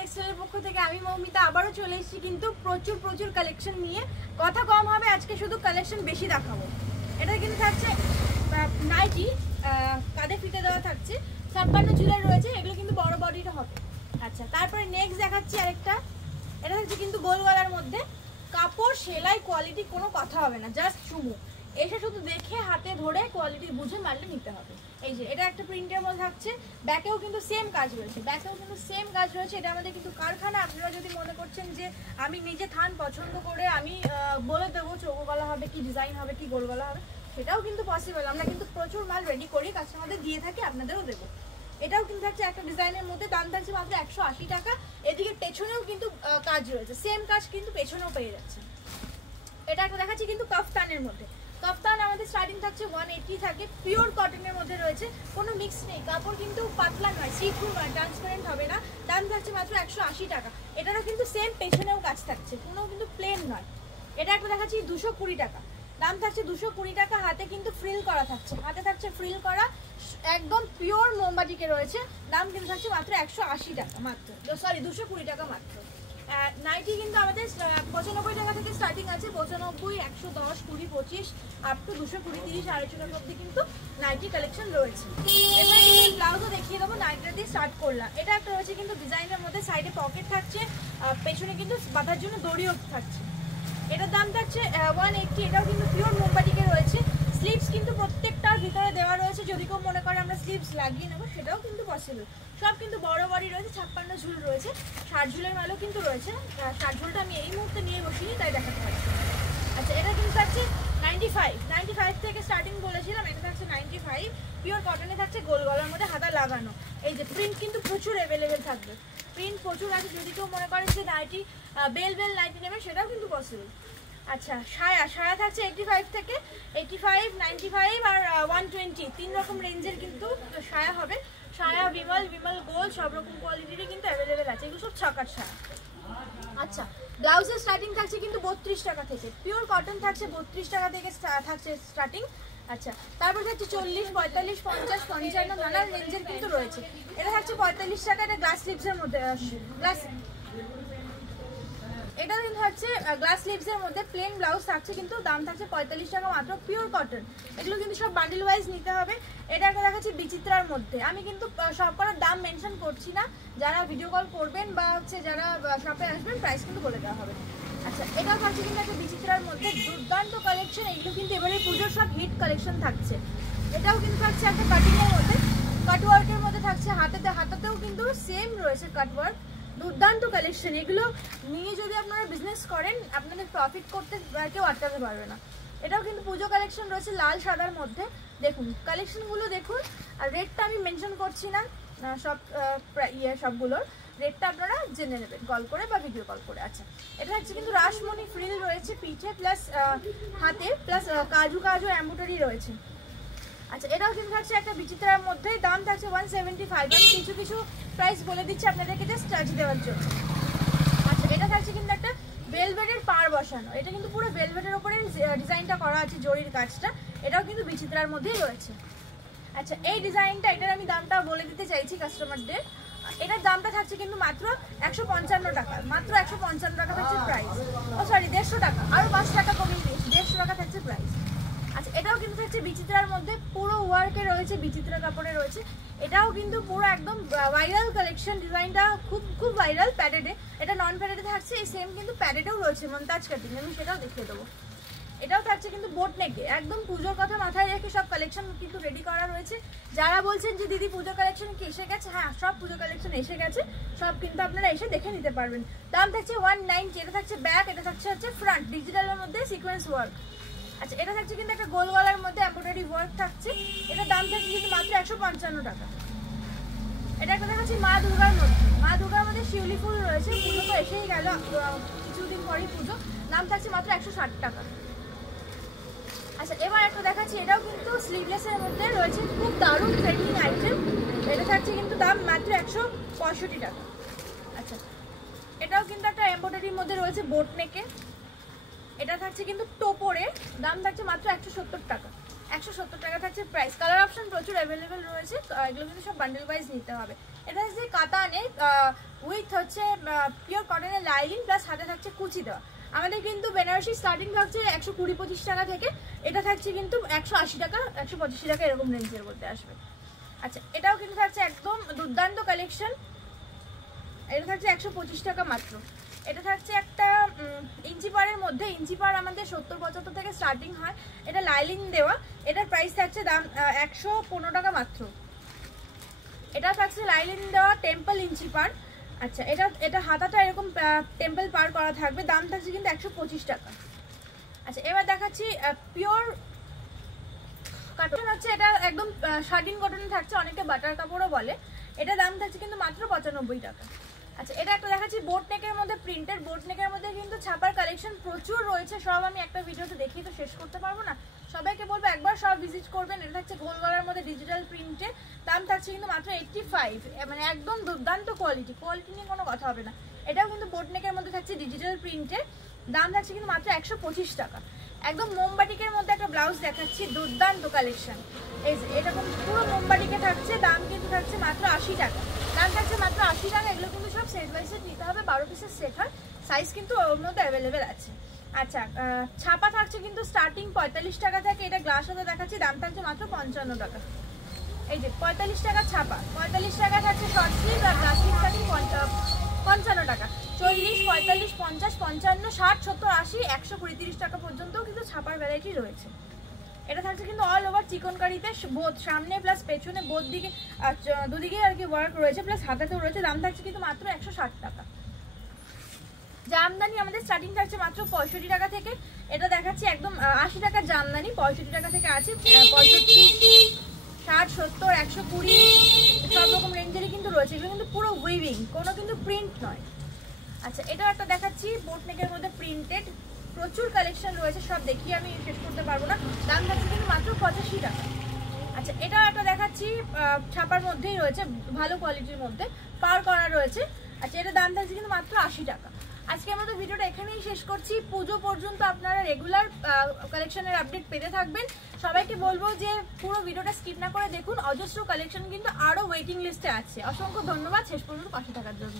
টেক্সটাইলের পক্ষ থেকে আমি মৌমিতা আবারও চলে এসেছি কিন্তু প্রচুর কালেকশন নিয়ে। কথা কম হবে, আজকে শুধু কালেকশন বেশি দেখাবো। এটা কিন্তু থাকছে নাইটি, কাঁধে ফিতে দেওয়া থাকছে, 56 জুলাই রয়েছে, এগুলো কিন্তু বড় বডিটা হবে। আচ্ছা, তারপরে নেক্সট দেখাচ্ছি আরেকটা। এটা থাকছে কিন্তু গোল গলার মধ্যে, কাপড় সেলাই কোয়ালিটি কোনো কথা হবে না, জাস্ট চুমু এসে শুধু দেখে হাতে ধরে কোয়ালিটি বুঝে মারলে নিতে হবে। এই যে এটা একটা প্রিন্টের মধ্যে থাকছে, ব্যাকেও কিন্তু সেম কাজ রয়েছে, এটা আমাদের কিন্তু কারখানা। আপনারা যদি মনে করছেন যে আমি নিজে থান পছন্দ করে আমি বলে দেবো চৌকো গলা হবে কি ডিজাইন হবে কি গোল গলা হবে, সেটাও কিন্তু পসিবল। আমরা কিন্তু প্রচুর মাল রেডি করি, কাস্টমারদের দিয়ে থাকি, আপনাদেরও দেবো। এটাও কিন্তু থাকছে একটা ডিজাইনের মধ্যে, দাম থাকছে মাত্র 180 টাকা। এদিকে পেছনেও কিন্তু কাজ রয়েছে, সেম কাজ কিন্তু পেছনেও পেয়ে যাচ্ছে। এটা একটা দেখাচ্ছি কিন্তু কাফতানের মধ্যে। কাফতান আমাদের স্টার্টিং থাকছে 180 থাকে, পিওর কটনের মধ্যে রয়েছে, কোনো মিক্স নেই, কাপড় কিন্তু পাতলা নয়, সি থ্রু নয়, ট্রান্সপারেন্ট হবে না। দাম থাকছে মাত্র 180 টাকা। এটারও কিন্তু সেম পেছনেও কাজ থাকছে, কোনো কিন্তু প্লেন নয়। এটা একটা দেখাচ্ছি 220 টাকা, দাম থাকছে 220 টাকা। হাতে কিন্তু ফ্রিল করা থাকছে, হাতে থাকছে ফ্রিল করা, একদম পিওর মোমবাটিকে রয়েছে। দাম কিন্তু থাকছে মাত্র 180 টাকা মাত্র, সরি 220 টাকা মাত্র। নাইটি কিন্তু আমাদের 95 টাকা থেকে স্টার্টিং আছে, 95, 110, 20, 25 আপ টু 220, 30, 250 টাকা অবধি কিন্তু নাইটি কালেকশন রয়েছে। এবারে কিন্তু ব্লাউজও দেখিয়ে দেবো, নাইটিটা দিয়ে স্টার্ট করলাম। এটা একটা রয়েছে কিন্তু ডিজাইনের মধ্যে, সাইডে পকেট থাকছে, পেছনে কিন্তু বাঁধার জন্য দড়িও থাকছে। এটার দাম থাকছে 180। এটাও কিন্তু পিওর মোমবাটিকে রয়েছে, স্লিভস কিন্তু প্রত্যেকটার ভিতরে দেওয়া রয়েছে। যদি কেউ মনে করে আমরা স্লিভস লাগিয়ে নেবো সেটাও কিন্তু পসিবল। সব কিন্তু বড় বড়ি রয়েছে, 56 ঝুল রয়েছে, 60 ঝুলের মালও কিন্তু রয়েছে। 60 ঝুলটা আমি এই মুহূর্তে নিয়ে বসিনি, তাই দেখাতে পারছি। আচ্ছা, এটা কিন্তু থাকছে 95 থেকে স্টার্টিং বলেছিলাম। এটা থাকছে 95, পিওর কটনে থাকছে, গোল গলার মধ্যে হাতা লাগানো। এই যে প্রিন্ট কিন্তু প্রচুর অ্যাভেলেবেল থাকবে, প্রিন্ট প্রচুর আছে। যদি কেউ মনে করেন যে নাইটি বেল নাইটি নেবে সেটাও কিন্তু পসিবল। আচ্ছা, সায়া থাকছে 85 থেকে 85, 95 আর 120, 3 রকম রেঞ্জের কিন্তু সায়া হবে। সায়া বিমল গোল সব রকম কোয়ালিটিরই কিন্তু অ্যাভেলেবেল আছে, এগুলো সব ছকার সায়া। আচ্ছা, ব্লাউজের স্টার্টিং থাকছে কিন্তু 32 টাকা থেকে, পিওর কটন থাকছে 32 টাকা থেকে থাকছে স্টার্টিং। আচ্ছা, তারপর থাকছে 40, 45, 50, 55, নানান রেঞ্জের কিন্তু রয়েছে। এটা থাকছে 45 টাকা, এটা গ্লাস স্লিভসের মধ্যে, এটা কিন্তু হচ্ছে গ্লাস স্লিভসের মধ্যে প্লেন ব্লাউজ থাকছে, কিন্তু দাম থাকছে 45 টাকা মাত্র, পিওর কটন। এগুলো কিন্তু সব বান্ডেল ওয়াইজ নিতে হবে। এটা একটা দেখাচ্ছি বিচিত্রার মধ্যে, আমি কিন্তু সব করার দাম মেনশন করছি না, যারা ভিডিও কল করবেন বা হচ্ছে যারা শপে আসবেন প্রাইস কিন্তু বলে দেওয়া হবে। আচ্ছা, এটাও থাকছে কিন্তু একটা বিচিত্রার মধ্যে, দুর্দান্ত কালেকশন। এগুলো কিন্তু এবারে পুজোর সব হিট কালেকশন থাকছে। এটাও কিন্তু থাকছে একটা কাটিংয়ের মধ্যে, কাটওয়ার্কের মধ্যে থাকছে, হাতেতেও কিন্তু সেম রয়েছে কাটওয়ার্ক। দুর্দান্ত কালেকশন, এগুলো নিয়ে যদি আপনারা বিজনেস করেন আপনাদের প্রফিট করতে কেউ আটকাতে পারবে না। এটাও কিন্তু পুজো কালেকশন রয়েছে লাল সাদার মধ্যে, দেখুন কালেকশনগুলো দেখুন। আর রেটটা আমি মেনশন করছি না, সবগুলোর রেটটা আপনারা জেনে নেবেন কল করে বা ভিডিও কল করে। আচ্ছা, এটা হচ্ছে কিন্তু রাসমণি ফ্রিল রয়েছে পিঠে, প্লাস হাতে, প্লাস কাজু এমব্রয়ডারি রয়েছে। আচ্ছা, এটাও কিন্তু থাকছে একটা বিচিত্রার মধ্যে, দাম থাকছে 175। আমি কিছু প্রাইস বলে দিচ্ছি আপনাদেরকে জাস্ট টাচ দেওয়ার জন্য। আচ্ছা, এটা থাকছে কিন্তু একটা ভেলভেটের পাড় বসানো, এটা কিন্তু পুরো ভেলভেটের উপরে ডিজাইনটা করা আছে, জরির কাজটা। এটাও কিন্তু বিচিত্রার মধ্যেই রয়েছে। আচ্ছা, এই ডিজাইনটা, এটার আমি দামটা বলে দিতে চাইছি কাস্টমারদের। এটার দামটা থাকছে কিন্তু মাত্র 155 টাকা, মাত্র 155 টাকা থাকছে প্রাইস। ও সরি, 150 টাকা, আরও 5 টাকা কমিয়ে দিয়েছি, 150 টাকা থাকছে প্রাইস। আচ্ছা, এটাও কিন্তু থাকছে বিচিত্রার মধ্যে, পুরো ওয়ার্কে রয়েছে, বিচিত্রা কাপড়ে রয়েছে। এটাও কিন্তু পুরো একদম ভাইরাল কালেকশন, ডিজাইনটা খুব ভাইরাল। প্যাডেডে, এটা নন প্যাডেডে থাকছে, এই সেম কিন্তু প্যাডেডেও রয়েছে মন্তাজ কাটিং, আমি সেটাও দেখিয়ে দেবো। এটাও থাকছে কিন্তু বোট নেকে, একদম পুজোর কথা মাথায় রেখে সব কালেকশন কিন্তু রেডি করা রয়েছে। যারা বলছেন যে দিদি পুজো কালেকশন কি এসে গেছে, হ্যাঁ সব পুজো কালেকশন এসে গেছে, সব কিন্তু আপনারা এসে দেখে নিতে পারবেন। দাম থাকছে 190। এটা থাকছে ব্যাক, এটা থাকছে ফ্রন্ট, ডিজিটালের মধ্যে সিকোয়েন্স ওয়ার্ক। আচ্ছা, এটা থাকছে কিন্তু একটা গোল গলার মধ্যে এমব্রয়ডারি ওয়ার্ক থাকছে, এটা দাম থাকছে কিন্তু মাত্র 155 টাকা। এটা একটা দেখাচ্ছি মা দুর্গার মধ্যে শিউলি ফুল রয়েছে, পুজো তো এসেই গেল, কিছুদিন পরেই পুজো, দাম থাকছে মাত্র 160 টাকা। আচ্ছা, এবার একটা দেখাচ্ছি, এটাও কিন্তু স্লিভলেসের মধ্যে রয়েছে, খুব দারুণ ট্রেন্ডিং আইটেম। এটা থাকছে কিন্তু দাম মাত্র 165 টাকা। আচ্ছা, এটাও কিন্তু একটা এমব্রয়ডারির মধ্যে রয়েছে বোট নেকে, এটা থাকছে কিন্তু টোপরে, দাম থাকছে মাত্র 170 টাকা। 170 টাকা থাকছে প্রাইস। কালার অপশন প্রচুর অ্যাভেলেবেল রয়েছে, এগুলো কিন্তু সব বান্ডেল ওয়াইজ নিতে হবে। এটা হচ্ছে কাতানের উইথ হচ্ছে পিওর কটনের লাইলিন প্লাস হাতে থাকছে কুচি দেওয়া। আমাদের কিন্তু বেনারসি স্টার্টিং থাকছে 120-25 টাকা থেকে, এটা থাকছে কিন্তু 180 টাকা 185 টাকা এরকম রেঞ্জের মধ্যে আসবে। আচ্ছা এটাও কিন্তু থাকছে একদম দুর্দান্ত কালেকশন, এটা থাকছে 125 টাকা মাত্র। এটা থাকছে একটা ইঞ্চি পাড়ের মধ্যে, ইঞ্চি পাড় আমাদের 70-75 থেকে স্টার্টিং হয়, এটা লাইলিং দেওয়া, এটার প্রাইস থাকছে দাম 115 টাকা মাত্র। এটা থাকছে লাইলিং দেওয়া টেম্পল ইঞ্চি পাড়। আচ্ছা এটা হাতাটা এরকম টেম্পল পার করা থাকবে, দাম থাকছে কিন্তু 125 টাকা। আচ্ছা এবার দেখাচ্ছি পিওর কটন হচ্ছে, এটা একদম শার্টিন কটনে থাকছে, অনেকে বাটার কাপড়ও বলে, এটা দাম থাকছে কিন্তু মাত্র 95 টাকা। আচ্ছা এটা একটা দেখাচ্ছি বোট নেকের মধ্যে প্রিন্টেড, বোট নেকের মধ্যে কিন্তু ছাপার কালেকশন প্রচুর রয়েছে, সব আমি একটা ভিডিওতে দেখিয়ে তো শেষ করতে পারবো না, সবাইকে বলবো একবার সব ভিজিট করবেন। এটা থাকছে গোল গলার মধ্যে ডিজিটাল প্রিন্টে, দাম থাকছে কিন্তু মাত্র 85, মানে একদম দুর্দান্ত কোয়ালিটি, কোয়ালিটি নিয়ে কোনো কথা হবে না। এটাও কিন্তু বোট নেকের মধ্যে থাকছে ডিজিটাল প্রিন্টে, দাম থাকছে কিন্তু মাত্র 125 টাকা। একদম মোমবাটিকের মধ্যে একটা ব্লাউজ দেখাচ্ছি, দুর্দান্ত কালেকশন, এই যে এরকম পুরো মোমবাটিকে থাকছে, দাম কিন্তু থাকছে মাত্র 80 টাকা, দাম থাকছে মাত্র 80 টাকা। এগুলো কিন্তু সব সেট বাই সেট নিতে হবে, 12 পিসের সেট হয়, সাইজ কিন্তু ওর মধ্যে অ্যাভেলেবেল আছে। আচ্ছা ছাপা থাকছে কিন্তু স্টার্টিং 45 টাকা থেকে, এটা গ্লাস হাতে দেখাচ্ছি, দাম থাকছে মাত্র 55 টাকা। এই যে 45 টাকা ছাপা, 45 টাকা থাকছে শর্ট স্লিভ আর গ্লাস স্লিভ থাকছে 55 টাকা, 40, 45, 50, 55, 60, 70, 80, 120, 30 টাকা পর্যন্তও কিন্তু ছাপার ভ্যারাইটি রয়েছে। এটা থাকছে কিন্তু অল ওভার চিকনকারিতে, বোথ সামনে প্লাস পেছনে বোথ দিকে দুদিকে আর কি ওয়ার্ক রয়েছে, প্লাস হাতাতেও রয়েছে, দাম থাকছে কিন্তু মাত্র 160 টাকা। জামদানি আমাদের স্টার্টিং থাকছে মাত্র 65 টাকা থেকে, এটা দেখাচ্ছি একদম 80 টাকার জামদানি 65 টাকা থেকে আছে, 65, 60, 70, 120 সব রকম রেঞ্জেরই কিন্তু রয়েছে, এগুলো কিন্তু পুরো উইভিং, কোনো কিন্তু প্রিন্ট নয়। আচ্ছা এটাও একটা দেখাচ্ছি বোট নেকের মধ্যে প্রিন্টেড, প্রচুর কালেকশন রয়েছে, সব দেখিয়ে আমি শেষ করতে পারবো না, দাম থাকছে কিন্তু মাত্র 85 টাকা। আচ্ছা এটাও একটা দেখাচ্ছি ছাপার মধ্যেই রয়েছে, ভালো কোয়ালিটির মধ্যে পার করা রয়েছে। আচ্ছা এটার দাম থাকছে কিন্তু মাত্র 80 টাকা। আজকে আমাদের ভিডিওটা এখানেই শেষ করছি, পুজো পর্যন্ত আপনারা রেগুলার কালেকশনের আপডেট পেতে থাকবেন। সবাইকে বলবো যে পুরো ভিডিওটা স্কিপ না করে দেখুন, অজস্র কালেকশন কিন্তু আরও ওয়েটিং লিস্টে আছে। অসংখ্য ধন্যবাদ শেষ পর্যন্ত পাশে থাকার জন্য।